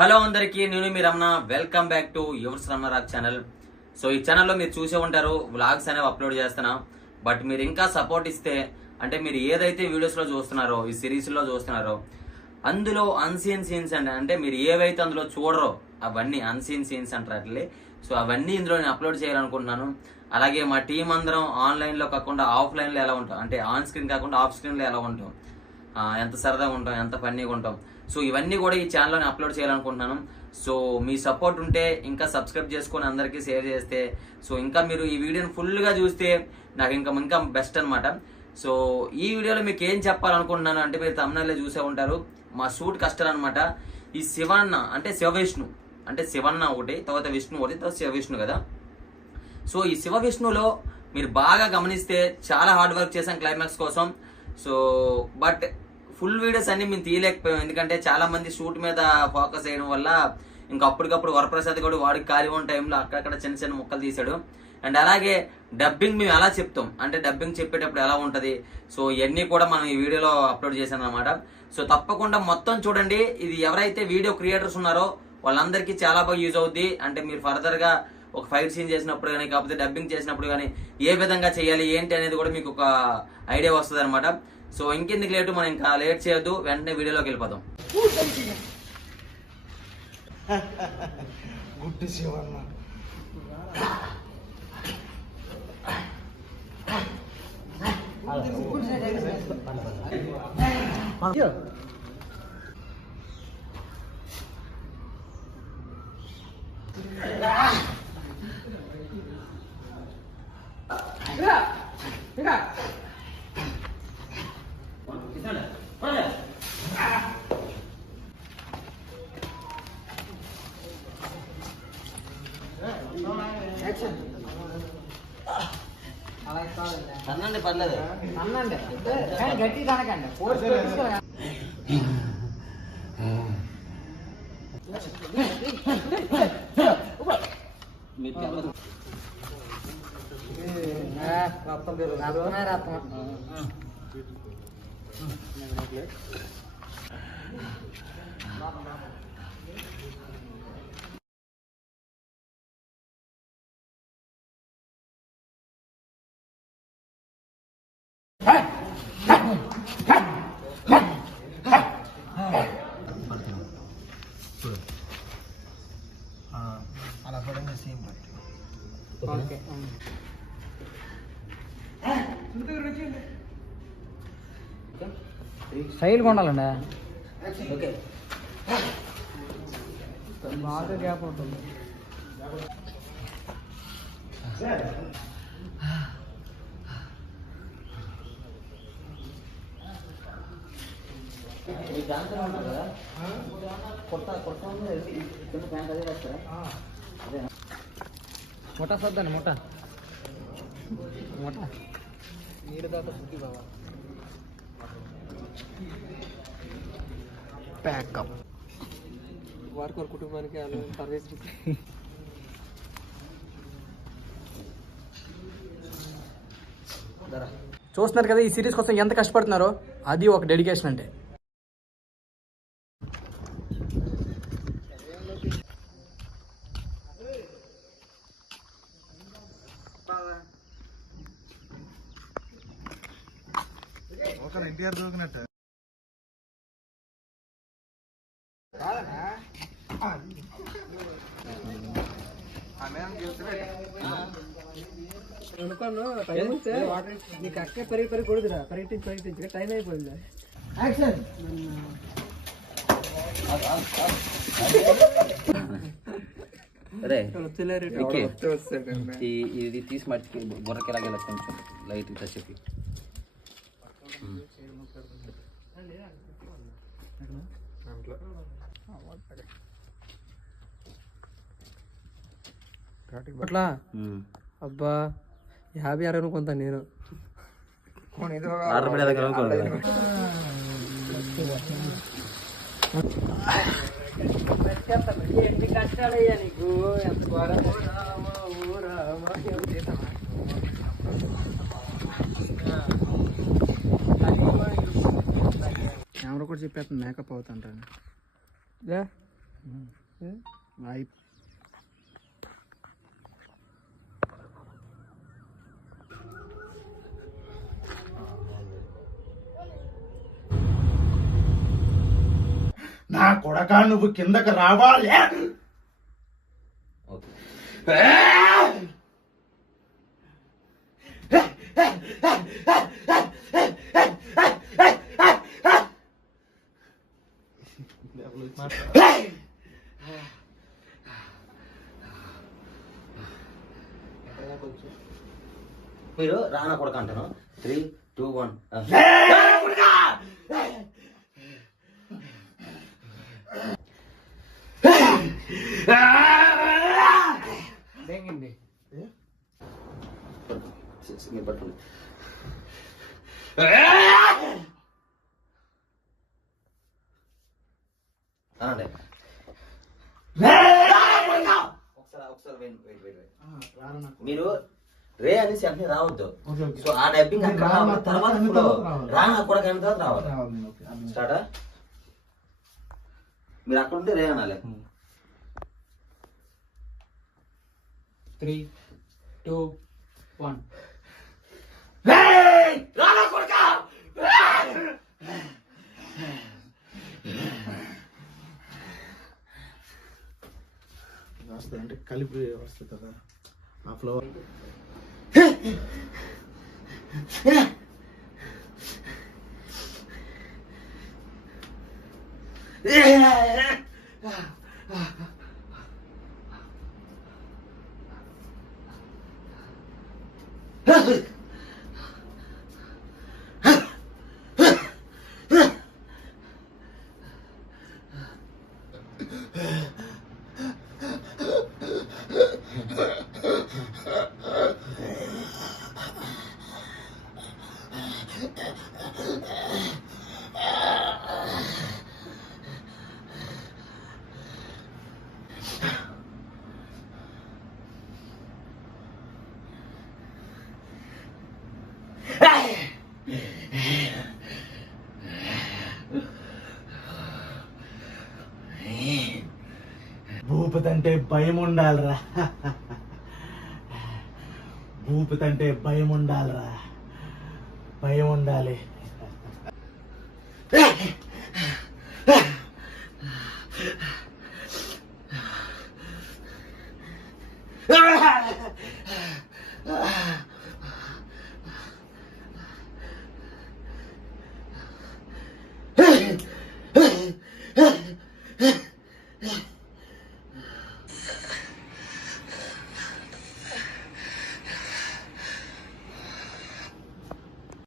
Hello అందరికీ, నేను మీ Ramana. Welcome back to yours Ramana channel. So ఈ ఛానల్లో మీరు చూసే ఉంటారు, వ్లాగ్స్ అనేవి అప్లోడ్ చేస్తున్నా. బట్ మీరు ఇంకా సపోర్ట్ ఇస్తే, అంటే మీరు ఏదైతే వీడియోస్లో చూస్తున్నారో, ఈ సిరీస్లో చూస్తున్నారో, అందులో అన్సీన్ సీన్స్ అంటే మీరు ఏవైతే అందులో చూడరో అవన్నీ అన్సీన్ సీన్స్ అంటారు. సో అవన్నీ ఇందులో నేను అప్లోడ్ చేయాలనుకుంటున్నాను. అలాగే మా టీం అందరం ఆన్లైన్లో కాకుండా ఆఫ్లైన్లో ఎలా ఉంటాం, అంటే ఆన్ స్క్రీన్ కాకుండా ఆఫ్ స్క్రీన్లో ఎలా ఉంటాం, ఎంత సరదాగా ఉంటాం, ఎంత ఫన్నీగా ఉంటాం. సో ఇవన్నీ కూడా ఈ ఛానల్లో నేను అప్లోడ్ చేయాలనుకుంటున్నాను. సో మీ సపోర్ట్ ఉంటే, ఇంకా సబ్స్క్రైబ్ చేసుకొని అందరికీ షేర్ చేస్తే, సో ఇంకా మీరు ఈ వీడియోని ఫుల్గా చూస్తే నాకు ఇంకా బెస్ట్ అనమాట. సో ఈ వీడియోలో మీకు ఏం చెప్పాలనుకుంటున్నాను అంటే, మీరు తమిళనాడులో చూసే ఉంటారు, మా షూట్ కష్టాలు అనమాట. ఈ శివన్న అంటే శివవిష్ణు, అంటే శివన్న ఒకటి, తర్వాత విష్ణు ఒకటి, తర్వాత శివవిష్ణు కదా. సో ఈ శివ విష్ణులో మీరు బాగా గమనిస్తే చాలా హార్డ్ వర్క్ చేశాం క్లైమాక్స్ కోసం. సో బట్ ఫుల్ వీడియోస్ అన్ని మేము తీయలేకపోయాం, ఎందుకంటే చాలా మంది షూట్ మీద ఫోకస్ చేయడం వల్ల ఇంకా అప్పటికప్పుడు వరప్రసాద్ కూడా వాడికి ఖాళీ ఉన్న టైంలో అక్కడక్కడ చిన్న చిన్న ముక్కలు తీశాడు. అండ్ అలాగే డబ్బింగ్ మేము ఎలా చెప్తాం, అంటే డబ్బింగ్ చెప్పేటప్పుడు ఎలా ఉంటుంది, సో ఇవన్నీ కూడా మనం ఈ వీడియోలో అప్లోడ్ చేశాను అనమాట. సో తప్పకుండా మొత్తం చూడండి. ఇది ఎవరైతే వీడియో క్రియేటర్స్ ఉన్నారో వాళ్ళందరికీ చాలా బాగా యూజ్ అవుద్ది. అంటే మీరు ఫర్దర్గా ఒక ఫైట్ సీన్ చేసినప్పుడు కానీ, కాకపోతే డబ్బింగ్ చేసినప్పుడు కానీ ఏ విధంగా చేయాలి ఏంటి అనేది కూడా మీకు ఒక ఐడియా వస్తుంది అనమాట. సో ఇంకెందుకు లేటు, మనం ఇంకా లేట్ చేయొద్దు, వెంటనే వీడియోలోకి వెళ్ళిపోదాం. అన్నండి పర్లేదు, అన్నండి కానీ గట్టి కనకండి. అలా పడంగా సేమ్ పట్టి స్టైల్గా ఉండాలండి. ఓకే, బాగా గ్యాప్ ఉంటుంది. मोटा सद्दा मोटा मोटा नीर दाता सुखी बाबा पैकअप वारकोर कुटुंबाనికి అలా సర్వీస్ చూస్తున్నారు కదా. ఈ సిరీస్ కోసం ఎంత కష్టపడుతున్నారో అది ఒక డెడికేషన్. అంటే ఎన్టీఆర్ దొరికినట్టు అనుకోను. టైం వస్తే నీకు అక్కే పెరిగి కొడుతురా, పరిగెట్టించి టైం అయిపోయింది. ఇది తీసి మట్టి బుర్రకి ఎలాగ కొంచెం లైట్ ఇట్లా చెప్పి అట్లా. అబ్బా 50-60 కొంత నేను ఎన్ని కష్టాలయ్యా నీకు, ఎంత కెమెరా కూడా చెప్పేస్తాను మేకప్ అవుతుంటాను. నా కొడక నువ్వు కిందకి రావాలి. మీరు రానా కొడక అంటాను. 3, 2, 1 మీరు పట్టుకోండి. ఒకసారి మీరు రే అనేసి అన్ని రావద్దు. సో ఆ డబ్బింగ్ తర్వాత రానా కూడా అయిన తర్వాత రావాలి. స్టార్టా మీరు అక్కడ ఉంటే రే అనాలి. 3, 2, 1 రానా కొడక వస్తుంది అంటే కలిపి వస్తుంది కదా ఆ ఫ్లవర్. భూపతి అంటే భయం ఉండాలిరా. భూపతి అంటే భయం ఉండాలిరా. భయం ఉండాలి.